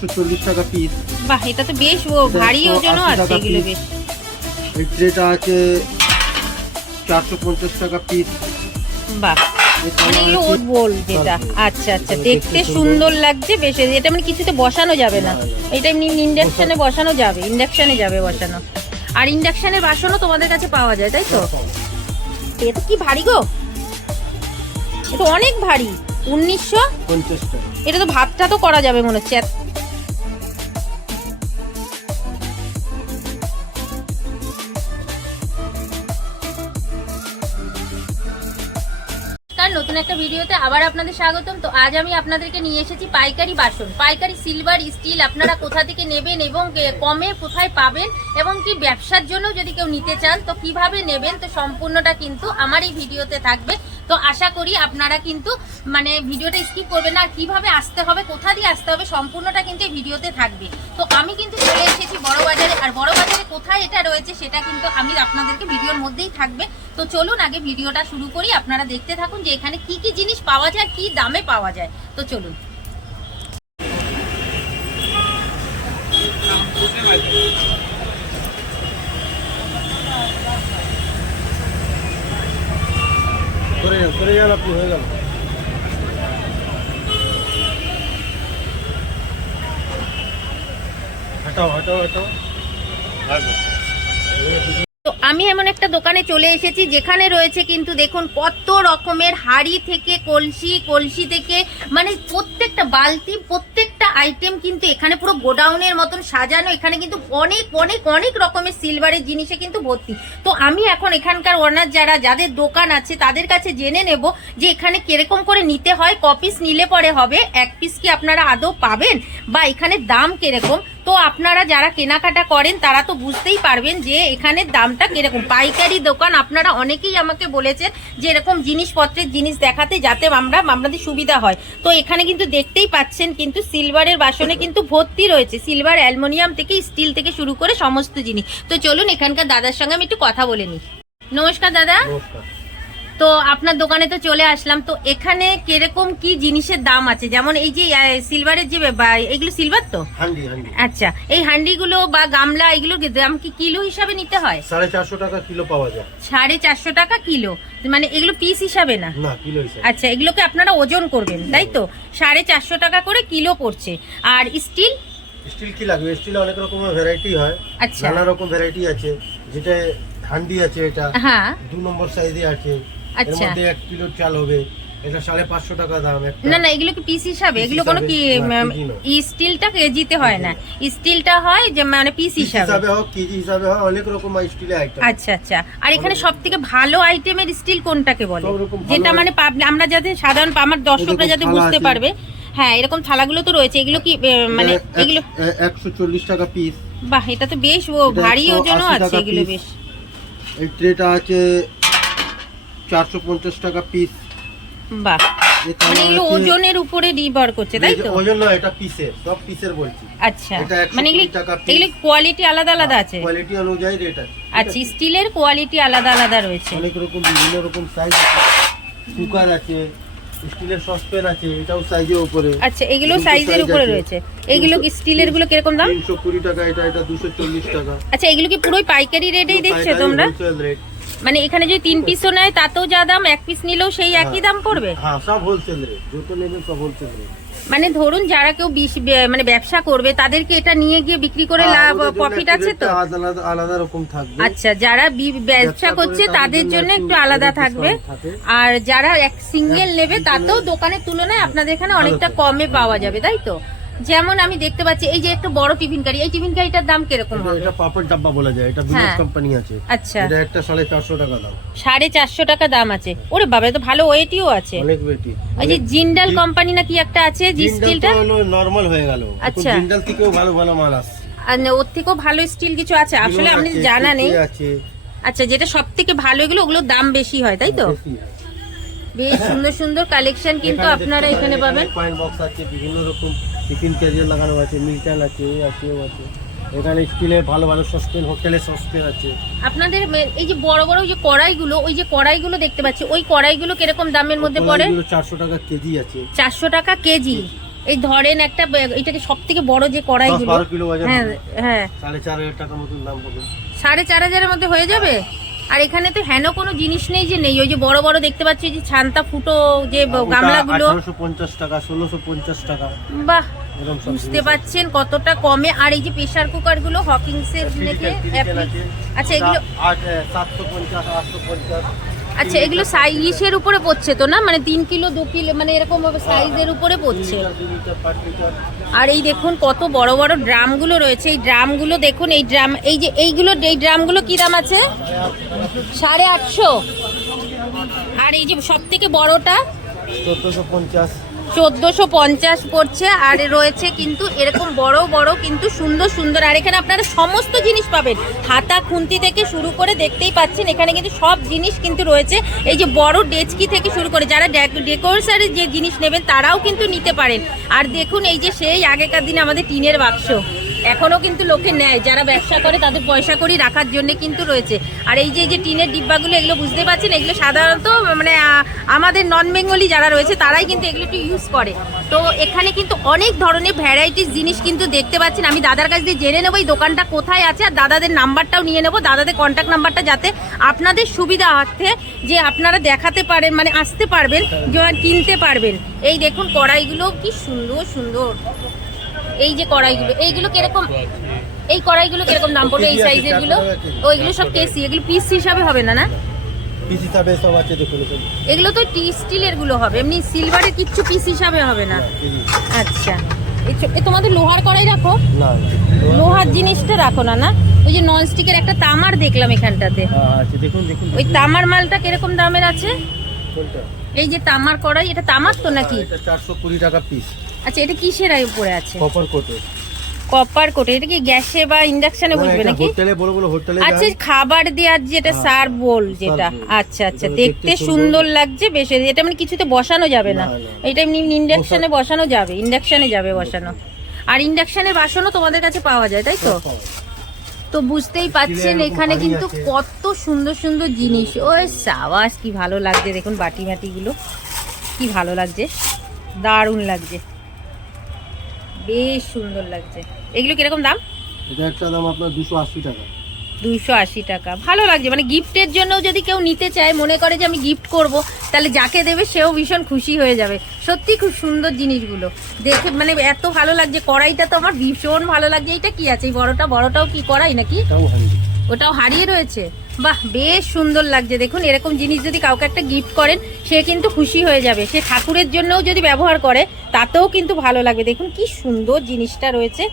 140 টাকা পিস। বাহ, এটা তো বেশ ভারী ওজনও আছে, এগুলো বেশ। এই ট্রেটা আছে 450 টাকা পিস। বাহ, মানে এগুলো ওট বোল যেটা। আচ্ছা আচ্ছা, দেখতে সুন্দর লাগছে বেশ। এটা মানে কিছুতে বসানো যাবে না, এটা এমনি ইন্ডাকশনে বসানো যাবে, ইন্ডাকশনে যাবে বসানো। আর ইন্ডাকশনের বাসনও তোমাদের কাছে পাওয়া যায়, তাই তো? এটা কি ভারী গো, এটা অনেক ভারী। 1950 টাকা। এটা তো ভাতটা তো করা যাবে মনে হচ্ছে। নতুন একটা ভিডিওতে আবার আপনাদের স্বাগতম। তো আজ আমি আপনাদেরকে নিয়ে এসেছি পাইকারি বাসন, পাইকারি সিলভার, স্টিল আপনারা কোথা থেকে নেবেন এবং কমে কোথায় পাবেন, এবং কি ব্যবসার জন্য যদি কেউ নিতে চান তো কিভাবে নেবেন, তো সম্পূর্ণটা কিন্তু আমার এই ভিডিওতে থাকবে। তো আশা করি আপনারা কিন্তু মানে ভিডিওটা স্কিপ করবেন না, আর কিভাবে আসতে হবে, কোথা দিয়ে আসতে হবে, সম্পূর্ণটা কিন্তু এই ভিডিওতে থাকবে। তো আমি কিন্তু চলে এসেছি বড় বাজারে, আর বড় বাজারে কোথায় এটা রয়েছে সেটা কিন্তু আমি আপনাদেরকে ভিডিওর মধ্যেই থাকবে। তো চলুন আগে ভিডিওটা শুরু করি, আপনারা দেখতে থাকুন যে এখানে কি কি জিনিস পাওয়া যায়, কি দামে পাওয়া যায়। তো চলুন। করে গেল আপনি, হয়ে গেল। হটাও হটাও হটাও। তো আমি এমন একটা দোকানে চলে এসেছি যেখানে রয়েছে কিন্তু দেখুন কত রকমের হাঁড়ি থেকে কলসি, কলসি থেকে মানে প্রত্যেকটা বালতি, প্রত্যেকটা আইটেম কিন্তু এখানে পুরো গোডাউনের মতন সাজানো। এখানে কিন্তু অনেক অনেক অনেক রকমের সিলভারের জিনিসে কিন্তু ভর্তি। তো আমি এখন এখানকার ওনার যাদের দোকান আছে তাদের কাছে জেনে নেব যে এখানে কিরকম করে নিতে হয়, ক পিস নিলে পরে হবে, এক পিস কি আপনারা আদৌ পাবেন, বা এখানে দাম কিরকম। তো আপনারা যারা কেনাকাটা করেন তারা তো বুঝতেই পারবেন যে এখানে দামটা কিরকম। পাইকারি দোকান, আপনারা অনেকেই আমাকে বলেছেন যে এরকম জিনিসপত্রের জিনিস দেখাতে, যাতে আমাদের সুবিধা হয়। তো এখানে কিন্তু দেখতেই পাচ্ছেন কিন্তু সিলভারের বাসনে কিন্তু ভর্তি রয়েছে, সিলভার, অ্যালুমিনিয়াম থেকে স্টিল থেকে শুরু করে সমস্ত জিনিস। তো চলুন এখানকার দাদার সঙ্গে আমি একটু কথা বলে নিই। নমস্কার দাদা। তো আপনার দোকানে তো চলে আসলাম, তো এখানে কিরকম কি জিনিসের দাম আছে? যেমন এই যে সিলভারের যে এগুলো সিলভার তো? হান্ডি। আচ্ছা, এই হান্ডিগুলো বা গামলা এগুলোর দাম কি কিলো হিসাবে নিতে হয়? 450 টাকা কিলো পাওয়া যায়। 450 টাকা কিলো, মানে এগুলো পিস হিসাবে না? না, কিলো হিসাবে। আচ্ছা, এগুলোকে আপনারা ওজন করবেন তাই তো? 450 টাকা করে কিলো পড়ছে। আর স্টিল? স্টিল কি লাগবে? স্টিল অনেক রকমের ভ্যারাইটি হয়। আচ্ছা, নানা রকম ভ্যারাইটি আছে। যেটা হান্ডি আছে, এটা হ্যাঁ 2 নম্বর সাইজে আছে। এর আচ্ছা, মধ্যে 1 কিলো চাল হবে, এটা 550 টাকা দাম একটা। না না, এগুলো কি পিস হিসাবে? এগুলো কোনো কি স্টিলটা কেজিতে হয় না, স্টিলটা হয় যে মানে পিস হিসাবে হোক, কেজি হিসাবে হয়, অনেক রকম স্টিলের আইটেম। আচ্ছা আচ্ছা। আর এখানে সবথেকে ভালো আইটেমের স্টিল কোনটাকে বলে, যেটা মানে আমরা যাতে সাধারণ আমার দর্শকরা যাতে বুঝতে পারবে? হ্যাঁ, এরকম থালাগুলো তো রয়েছে, এগুলো কি মানে এগুলো 140 টাকা পিস। বাহ, এটা তো বেশ ভারী ওজনও আছে, এগুলো বেশ। এই ট্রেটা আছে 450 টাকা পিস। বাহ, মানে এগুলো ওজনের উপরে নির্ভর করছে তাই তো? ওজন না, এটা পিসের, সব পিসের বলছি। আচ্ছা, মানে এগুলো কোয়ালিটি আলাদা আলাদা আছে? কোয়ালিটি অনুযায়ী রেট আছে। আচ্ছা, স্টিলের কোয়ালিটি আলাদা আলাদা রয়েছে, অনেক রকম বিভিন্ন রকম সাইজ আছে। কুকার আছে, স্টিলের সসপ্যান আছে, এটাও সাইজের উপরে। আচ্ছা, এগুলো সাইজের উপরে রয়েছে। এগুলো কি স্টিলের গুলো কিরকম দাম? 320 টাকা, এটা 240 টাকা। আচ্ছা, এগুলো কি পুরোই পাইকারি রেটেই দিচ্ছে তোমরা? মানে এখানে যদি 3 পিসও নেয় তাতেও যা দাম, 1 পিস নিলেও সেই একই দাম পড়বে? হ্যাঁ, সব হোলসেল রেট, যত নেবেন সব হোলসেল রেট। মানে ধরুন যারা কেউ মানে ব্যবসা করবে তাদেরকে এটা নিয়ে গিয়ে বিক্রি করে লাভ, প্রফিট আছে তো? আলাদা রকম থাকবে। আচ্ছা, যারা ব্যবসা করছে তাদের জন্য একটু আলাদা থাকবে, আর যারা এক সিঙ্গেল নেবে তাতেও দোকানের তুলনায় আপনাদের এখানে অনেকটা কমে পাওয়া যাবে তাই তো? যেমন আমি দেখতে পাচ্ছি এই যে একটা বড় টিফিন কারি, এই টিফিন কারিটার দাম কিরকম হবে? এটা পাপড় ডাব্বা বলা যায়, এটা বিলেজ কোম্পানি আছে। আচ্ছা, এটা একটা 450 টাকা দাম। 450 টাকা দাম আছে? ওরে বাবা, তো ভালো ওয়েটিও আছে। অনেক ওয়েটি। এই যে জিন্দাল কোম্পানি না কি একটা আছে, জি স্টিলটা নরমাল হয়ে গেল। আচ্ছা, জিন্দাল থেকেও ভালো ভালো মাল আছে, আর ওর থেকেও ভালো স্টিল কিছু আছে? আসলে আমাদের জানা নেই। আচ্ছা, যেটা সবথেকে ভালো এগুলো, ওগুলোর দাম বেশি হয় তাই তো? বেশ সুন্দর সুন্দর কালেকশন কিন্তু আপনারা এখানে পাবেন। কয়েন বক্স আছে, বিভিন্ন রকম টিফিন ক্যারিয়ার লাগানো আছে, মিল্টন আছে, আছে। এখানে স্টিলের ভালো ভালো সসপ্যান, হোটেলের সসপ্যান আছে। আপনাদের এই যে বড় বড় যে কড়াইগুলো, ওই যে কড়াইগুলো দেখতে পাচ্ছি, ওই কড়াইগুলো কিরকম দামের মধ্যে পড়ে? 400 টাকা কেজি আছে। 400 টাকা কেজি? এই ধরেন একটা এটাকে সব থেকে বড় যে কড়াইগুলো, 12 কিলো ওজন হ্যাঁ হবে। হ্যাঁ 4,500 টাকা মতন দাম হবে। 4,500 মধ্যে হয়ে যাবে। আর এখানে তো হেন কোনো জিনিস নেই যে নেই, ওই যে বড় বড় দেখতে পাচ্ছি যে ছান্তা ফুটো যে গামলাগুলো 1850 টাকা, 1650 টাকা, বাহ এরকম সব বুঝতে জিনিস আছে। পাচ্ছেন কতটা কমে। আর এই যে প্রেসার কুকার গুলো হকিংসের নাকি Critical আছে। আচ্ছা এগুলো 750, 850। আচ্ছা এগুলো সাইজের উপরে পড়ছে তো না, মানে 3 কিলো 2 কিলো মানে এরকম ভাবে সাইজের উপরে পড়ছে। 2 লিটার 5 লিটার। আর এই দেখুন কত বড় বড় ড্রামগুলো রয়েছে, এই ড্রামগুলো দেখুন, এই ড্রাম এই যে এই ড্রামগুলো কি দাম আছে? 850। আর এই যে সব থেকে বড়টা 1450। 1450 পড়ছে। আর রয়েছে কিন্তু এরকম বড় বড় কিন্তু সুন্দর সুন্দর। আর এখানে আপনারা সমস্ত জিনিস পাবেন, হাতা খুন্তি থেকে শুরু করে দেখতেই পাচ্ছেন এখানে কিন্তু সব জিনিস কিন্তু রয়েছে। এই যে বড় ডেচকি থেকে শুরু করে যারা ডেকোরেশনের যে জিনিস নেবেন তারাও কিন্তু নিতে পারেন। আর দেখুন এই যে সেই আগেকার দিনে আমাদের টিনের বাক্স এখনো কিন্তু লোকে নেয়, যারা ব্যবসা করে তাদের পয়সা করি রাখার জন্য কিন্তু রয়েছে। আর এই যে টিনের ডিব্বাগুলো এগুলো বুঝতে পারছেন, এগুলো সাধারণত মানে আমাদের নন বেঙ্গলি যারা রয়েছে তারাই কিন্তু এগুলো একটু ইউজ করে। তো এখানে কিন্তু অনেক ধরনের ভ্যারাইটিস জিনিস কিন্তু দেখতে পাচ্ছেন। আমি দাদার কাছ দিয়ে জেনে নেবো এই দোকানটা কোথায় আছে, আর দাদাদের নাম্বারটাও নিয়ে নেবো, দাদাদের কন্ট্যাক্ট নাম্বারটা, যাতে আপনাদের সুবিধা অর্থে যে আপনারা দেখাতে পারেন, মানে আসতে পারবেন, কিনতে পারবেন। এই দেখুন কড়াইগুলো কি সুন্দর সুন্দর। এই যে কড়াইগুলো এইগুলো কিরকম, এই কড়াইগুলো কিরকম দাম পড়বে? এই সাইজের গুলো ওইগুলো সব কেসি, এগুলো পিস হিসাবে হবে না? না পিস হিসাবে সব আছে দেখুন। এগুলো তো স্টিলের গুলো হবে, এমনি সিলভারের কিচ্ছু পিস হিসাবে হবে না। আচ্ছা তোমাদের লোহার কড়াই রাখো? না লোহার জিনিসটা রাখো না। না ওই যে নন স্টিকের একটা তামার দেখলাম এখানটাতে, আচ্ছা দেখুন দেখুন। ওই তামার মালটা কিরকম দামের আছে? কোনটা? এই যে তামার কড়াই, এটা তামার তো নাকি? এটা 420 টাকা পিস। আচ্ছা এটা কিসের উপরে আছে? কপার কোটে। কপার কোটে। এটা কি গ্যাসে বা ইন্ডাকশনে বসবে নাকি? হোটেলে বড় বড় হোটেলে আচ্ছা খাবার দেওয়ার যেটা সার্ভ বোল যেটা, আচ্ছা আচ্ছা দেখতে সুন্দর লাগছে বেশ। এটা মানে কিছুতে বসানো যাবে না, এটা এমনি ইন্ডাকশনে বসানো যাবে, ইন্ডাকশনে যাবে বসানো। আর ইন্ডাকশনের বাসনও তোমাদের কাছে পাওয়া যায় তাই তো? তো বুঝতেই পাচ্ছেন এখানে কিন্তু কত সুন্দর সুন্দর জিনিস। ওই সাবাস কি ভালো লাগছে দেখুন, বাটি মাটিগুলো কি ভালো লাগছে, দারুণ লাগছে, বেশ সুন্দর লাগছে। এগুলো কিরকম দাম? এটা একটা দাম আপনার 280 টাকা। 280 টাকা। ভালো লাগছে, মানে গিফটের জন্য যদি কেউ নিতে চায়, মনে করে যে আমি গিফট করব, তাহলে যাকে দেবে সেও ভীষণ খুশি হয়ে যাবে। সত্যি খুব সুন্দর জিনিসগুলো দেখে, মানে এত ভালো লাগছে। কড়াইটা তো আমার ভীষণ ভালো লাগছে। এটা কি আছে এই বড়টাও কি কড়াই নাকি? ওটাও হারিয়ে রয়েছে। বাহ বেশ সুন্দর লাগছে দেখুন। এরকম জিনিস যদি কাউকে একটা গিফট করেন সে কিন্তু খুশি হয়ে যাবে। সে ঠাকুরের জন্যও যদি ব্যবহার করে তাতেও কিন্তু ভালো লাগবে। দেখুন কি সুন্দর জিনিসটা রয়েছে,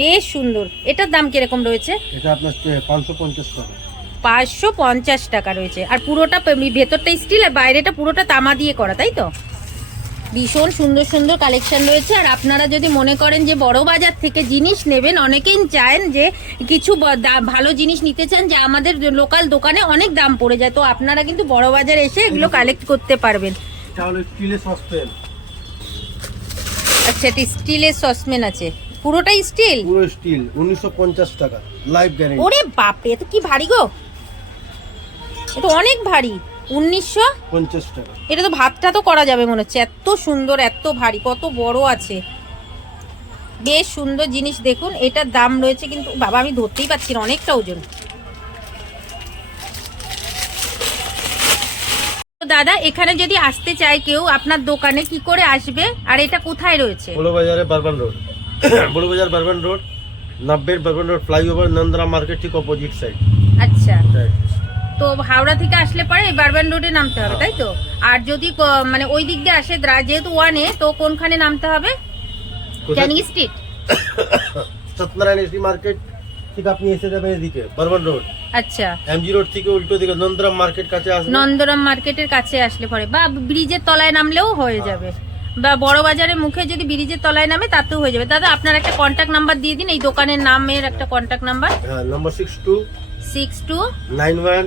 বেশ সুন্দর। এটার দাম কিরকম রয়েছে? এটা আপনার 550 টাকা। 550 টাকা রয়েছে। আর পুরোটা ভেতরটা স্টিল আর বাইরেটা পুরোটা তামা দিয়ে করা তাই তো? ভীষণ সুন্দর সুন্দর কালেকশন রয়েছে। আর আপনারা যদি মনে করেন যে বড় বাজার থেকে জিনিস নেবেন, অনেকেই চান যে কিছু ভালো জিনিস নিতে চান, যে আমাদের লোকাল দোকানে অনেক দাম পড়ে যায়, তো আপনারা কিন্তু বড় বাজারে এসে এগুলো কালেক্ট করতে পারবেন। তাহলে স্টিলের সসপ্যান। আচ্ছা এটা স্টিলের সসপ্যান আছে, পুরোটাই স্টিল? পুরো স্টিল, 1950 টাকা, লাইফ গ্যারান্টি। ওরে বাপরে, এত কি ভারী গো, এটা অনেক ভারী। 1950 টাকা। এটা তো ভাতটা তো করা যাবে মনে হচ্ছে, এত সুন্দর এত ভারী, কত বড় আছে, বেশ সুন্দর জিনিস দেখুন। এটার দাম রয়েছে কিন্তু বাবা আমি ধরতেই পারছি না, অনেকটা ওজন। দাদা এখানে যদি আসতে চায় কেউ আপনার দোকানে, কি করে আসবে? আর এটা কোথায় রয়েছে? বড়বাজারে বারবান রোড। বড়বাজার বারবান রোড, 90 বারবান রোড ফ্লাইওভার, নন্দরা মার্কেট ঠিক অপোজিট সাইড। আচ্ছা তো হাওড়া থেকে আসলে পরে এই বারবান রোডে নামতে হবে তাই তো? আর যদি মানে ওই দিক দিয়ে আসে যেহেতু ওয়ানে, তো কোনখানে নামতে হবে? Canning street, Satyanarayan AC market ঠিক আপনি এসে যাবেন এদিকে বারবান রোড। আচ্ছা এমজি রোড থেকে উল্টো দিকে নন্দরাম মার্কেট কাছে আসবে। নন্দরাম মার্কেটের কাছে আসলে পরে, বা ব্রিজের তলায় নামলেও হয়ে যাবে, বা বড় বাজারের মুখে যদি ব্রিজের তলায় নামে তাতেও হয়ে যাবে। দাদা আপনার একটা কন্ট্যাক্ট নাম্বার দিয়ে দিন, এই দোকানের নামের একটা কন্ট্যাক্ট নাম্বার। হ্যাঁ, নাম্বার 62 91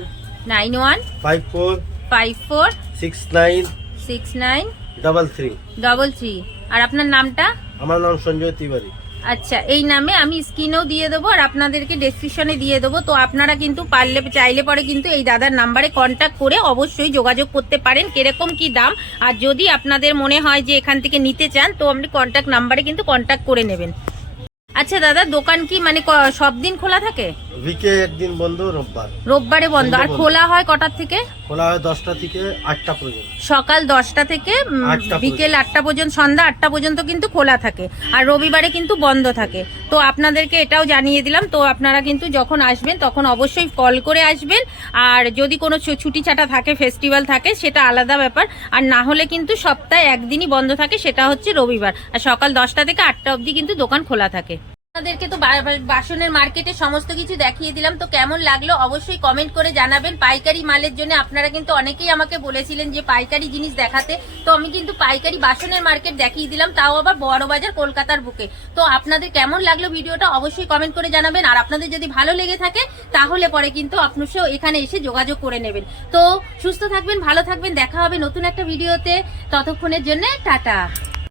54 54 69 69 33। আর আপনার নামটা? আমার নাম সঞ্জয় তিওয়ারি। আচ্ছা, এই নামে আমি স্ক্রিনেও দিয়ে দেবো আর আপনাদেরকে ডেসক্রিপশনে দিয়ে দেবো। তো আপনারা কিন্তু পারলে চাইলে পরে কিন্তু এই দাদার নাম্বারে কন্ট্যাক্ট করে অবশ্যই যোগাযোগ করতে পারেন কিরকম কি দাম। আর যদি আপনাদের মনে হয় যে এখান থেকে নিতে চান তো আপনি কন্ট্যাক্ট নাম্বারে কিন্তু কন্ট্যাক্ট করে নেবেন। আচ্ছা দাদা, দোকান কি মানে সব দিন খোলা থাকে? উইকে একদিন বন্ধ, রোববার। রোববারে বন্ধ। আর খোলা হয় কটার থেকে? খোলা হয় 10টা থেকে 8টা পর্যন্ত। সকাল 10টা থেকে 8টা বিকেল 8টা পর্যন্ত, সন্ধ্যা 8টা পর্যন্ত কিন্তু খোলা থাকে। আর রবিবারে কিন্তু বন্ধ থাকে। তো আপনাদেরকে এটাও জানিয়ে দিলাম। তো আপনারা কিন্তু যখন আসবেন তখন অবশ্যই কল করে আসবেন। আর যদি কোনো ছুটি ছাটা থাকে, ফেস্টিভ্যাল থাকে, সেটা আলাদা ব্যাপার। আর না হলে কিন্তু সপ্তাহে একদিনই বন্ধ থাকে, সেটা হচ্ছে রবিবার। আর সকাল 10টা থেকে 8টা অবধি কিন্তু দোকান খোলা থাকে। আপনাদেরকে তো বাসনের মার্কেটে সমস্ত কিছু দেখিয়ে দিলাম। তো কেমন লাগলো অবশ্যই কমেন্ট করে জানাবেন। পাইকারি মালের জন্য আপনারা কিন্তু অনেকেই আমাকে বলেছিলেন যে পাইকারি জিনিস দেখাতে। তো আমি কিন্তু পাইকারি বাসনের মার্কেট দেখিয়ে দিলাম, তাও আবার বড় বাজার কলকাতার বুকে। তো আপনাদের কেমন লাগলো ভিডিওটা অবশ্যই কমেন্ট করে জানাবেন। আর আপনাদের যদি ভালো লেগে থাকে তাহলে পরে কিন্তু আপনারাও এখানে এসে যোগাযোগ করে নেবেন। তো সুস্থ থাকবেন, ভালো থাকবেন, দেখা হবে নতুন একটা ভিডিওতে। ততক্ষণের জন্য টাটা।